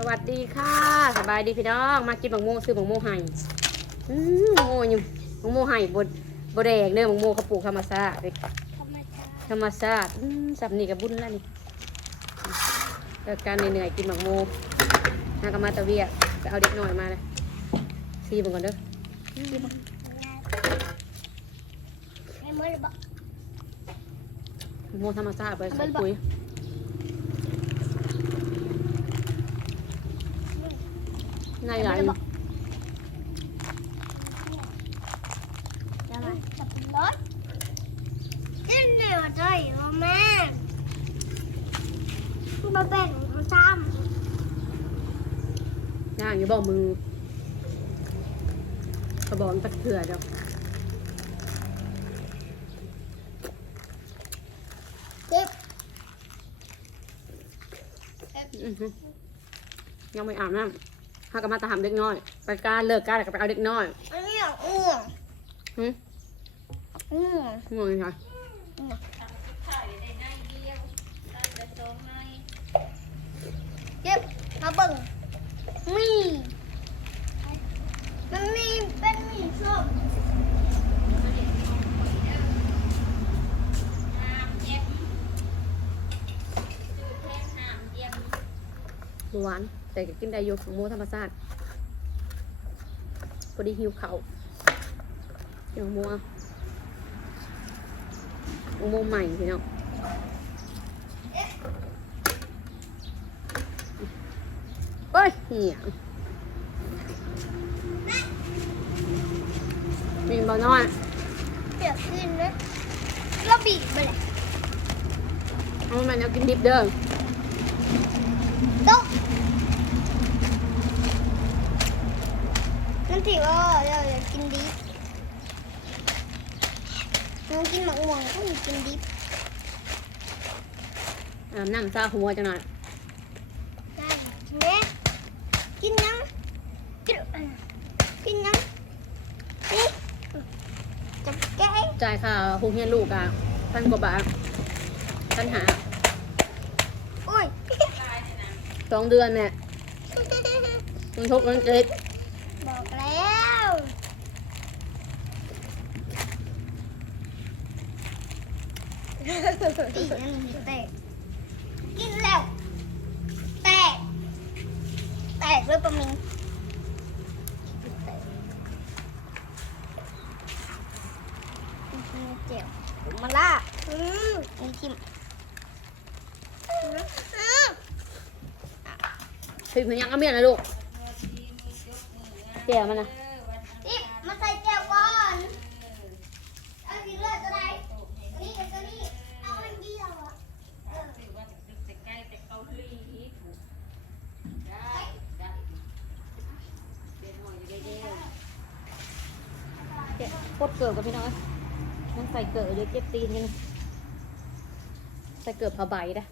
สวัสดีค่ะสบายดีพี่น้องมากินบักโมซื้อบักโมไห่อืมบักโมอยู่บักโมไห่บดบดแดงเด้อบักโมเขาปลูกธรรมชาติเด้อธรรมชาติธรรมชาติอืมสับนี่กับบุญแล้วนี่เกิดการเหนื่อยๆกินบักโมนากามาตะเวียไปเอาเด็กหน่อยมาเลยซีบังก่อนเด้อให้มือบอกบักโมธรรมชาติไปใส่ปุ๋ย ในหลายยังไงจับรถกินเหนียวใจว่าแม่มาแบ่งเขาซ้ย่างอยู่บอกมือกระบอกมันตะเถื่อเจ้าำเจ็บอื้อหือยังไม่อาบน้ำ ถ้าก็มาตามเด็กน้อย ไปการเลิกการแล้วก็ไปเอาเด็กน้อยอันนี้อ้วงหึอ้วงง่วงเลยค่ะเจ็บมาเบิ่งมีมันมีเป็นมีส้มหวาน แต่ก็กินได้อยู่ของโมธรรมชาติพอดีหิวเขาวเดี๋ยวโมเอาเอาโมใหม่พี่น้องเฮ้ยเหี้ยมีบ่น้อยเปียกขึ้นนะแล้วบีบไปเลยเอามันเอากินดิบเด้อโต๊ะนั่น ถือว่าเราอยากกินดิบน้องกินหมักม่วงก็มีกินดิบอาบน้ำซาหัวจังหน่อยได้เน่กินยังกินกินยังนี่จะแก้จ่ายค่าโรงเรียนลูกอะพันกว่าบาทปัญหาโอ้ยสองเดือนเนี่ยมันทุกมันเจ็ดบอกแล้ว ตีนั่นมีแตกกินแล้ว แตก แตกเลยปะมิงเจียวมาล่าอืมมีทิมอืมถึงพยังเอาเมียนะลูกแก่มันนะ นี่มาใส่แก้วก่อนเอาสีเลือดตัวไหนอันนี้กับตัวนี้ เอาอันเดียวอะเออ แกะกดเกิดกับพี่น้อยมันใส่เกิดเดี๋ยวเจ็บตีนกันใส่เกิดผ้าใบนะ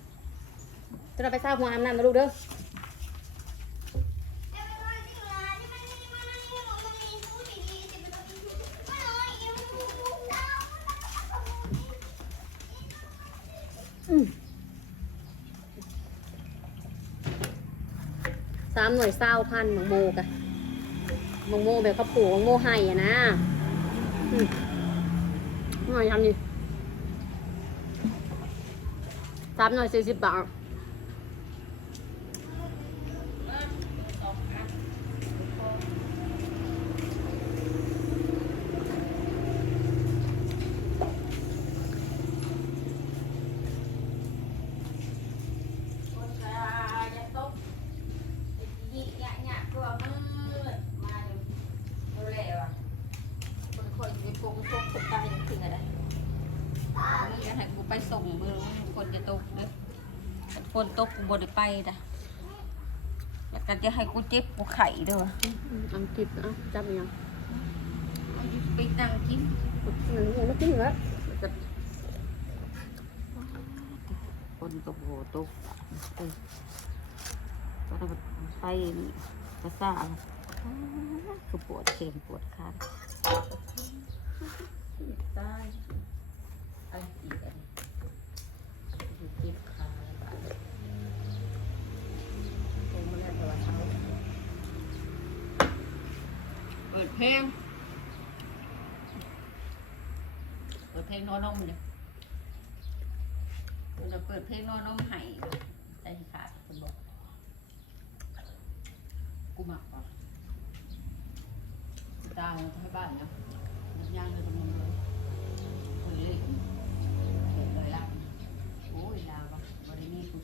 จะเราไปทราบหัวอาบน้ำนะลูกเด้อเอาไปนอนที่ร้านนี่มันนี่มันนี่มันนี่พูดดีๆสิมันต้องมันน้อยอิ่มลูกดาวอืมสามหน่วยเศร้าพันหมังโมกะหมังโมแบบเขาปลูกหมังโมไห่อะนะ หน่อยทำดิสามหน่อยสี่สิบบาท ไปส่งเบอร์คนจะตกเด้อคนตกกูบ่ได้ไปนะแล้วก็จะให้กูเจ็บกูไข้เด้ออังกฤษอะจับยังไปนั่งกินอืมยังไม่กินแล้วแล้วก็คนตกโหตกเออก็ต้องไปกระซ่าคือปวดเข่งปวดขาตาย รีกอัยู่เก็าบมาแล้วแต่เท้าเปิดเพลงเปิดเพลงนอนนมเนี่ยเราเปิดเพลงนอนนมไห้ใจขาดคนบอกกูหมักป่ะตาเราให้บ้านเนาะย่างเลยตรงนี้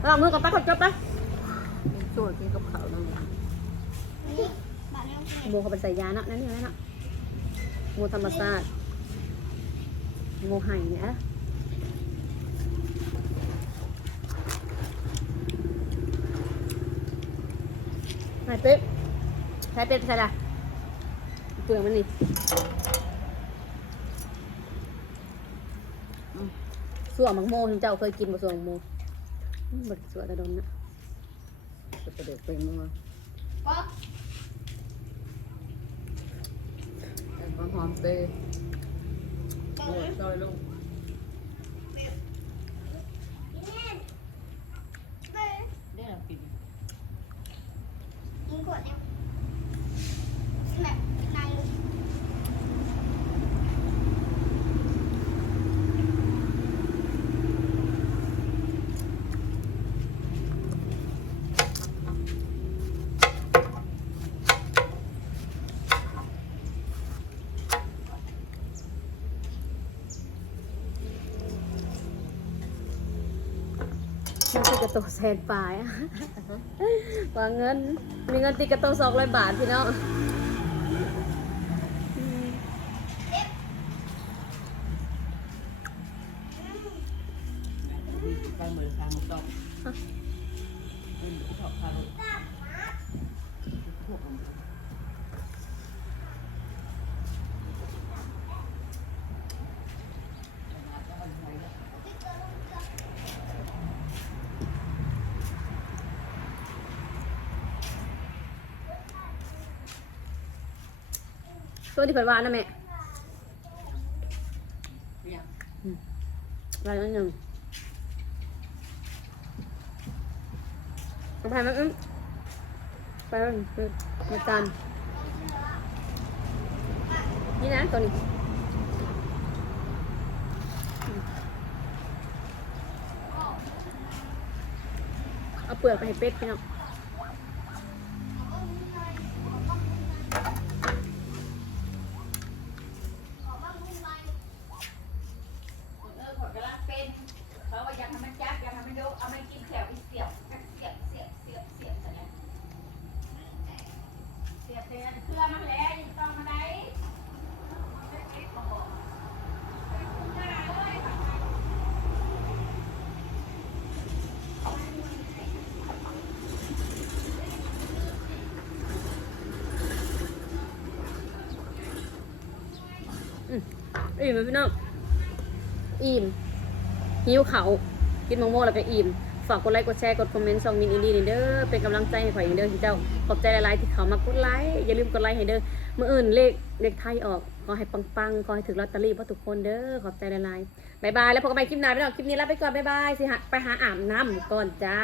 ไปล้างมือก่อนไปขอจบไปทั่วกินกับเขานั่นแหละนี่บ้านนี้ต้องกินหมูเขาไปใส่ยาเนาะนั่นนี่นั่นเนาะหมูธรรมชาติหมูไห่เนี่ยไห่เป็ดใช้เป็ดใส่ละเปลือกมันนี่ส่วนมังโมที่เจ้าเคยกินบ่ส่วนมังโมอืม บดส่วนกระดนนะจะไปเด็กไปมั่วป๊อปแต่ก็หอมเตยเปิโอ้ยดซอยลูก นี่เปิด ได้แล้วกิน กินขวดเนี่ยแบบนายลูก มันติด กระโตแสนปลายอะว่าเงิน มีเงินติดกระโตสองร้อยบาทพี่น้องอืม ไปเหมือนทางตอกเป็นชอบคาร์ลพวกมัน ตัวที่เปิดวานนะแม่เนี่ยวานนิดนึงเอาไปมันอืมไปมันคือมาจานนี่นะตัวนี้เอาเปลือกไปให้เป็ดพี่น้อง เออขอดกระลักเป็นเขาว่าอยากทำมันจับอยากทำมันโยกเอามันกินแถวเสียบเสียบเสียบเสียบเสียบแต่เนี่ยเสียบเสียบเพื่อมันแล้วยังต้องมาได้ อิ่มไหมพี่น้อง อิ่ม หิวเขาวกินมะม่วงแล้วก็อิ่ม ฝากกดไลค์ กดแชร์ กดคอมเมนต์ซองมินอินดี้เด้อ เป็นกำลังใจให้ข่อยอย่างเด้อที่เจ้า ขอบใจหลายๆที่เขามากดไลค์ อย่าลืมกดไลค์ให้เด้อเมื่ออื่นเลขเลขไทยออก ขอให้ปังๆ ขอให้ถึงลอตเตอรี่เพราะทุกคนเด้อ ขอบใจหลายๆบายบาย แล้วพบกันใหม่คลิปหน้าพี่น้อง คลิปนี้ลาไปก่อนบายบายสิหาไปหาอาบน้ำก่อนจ้า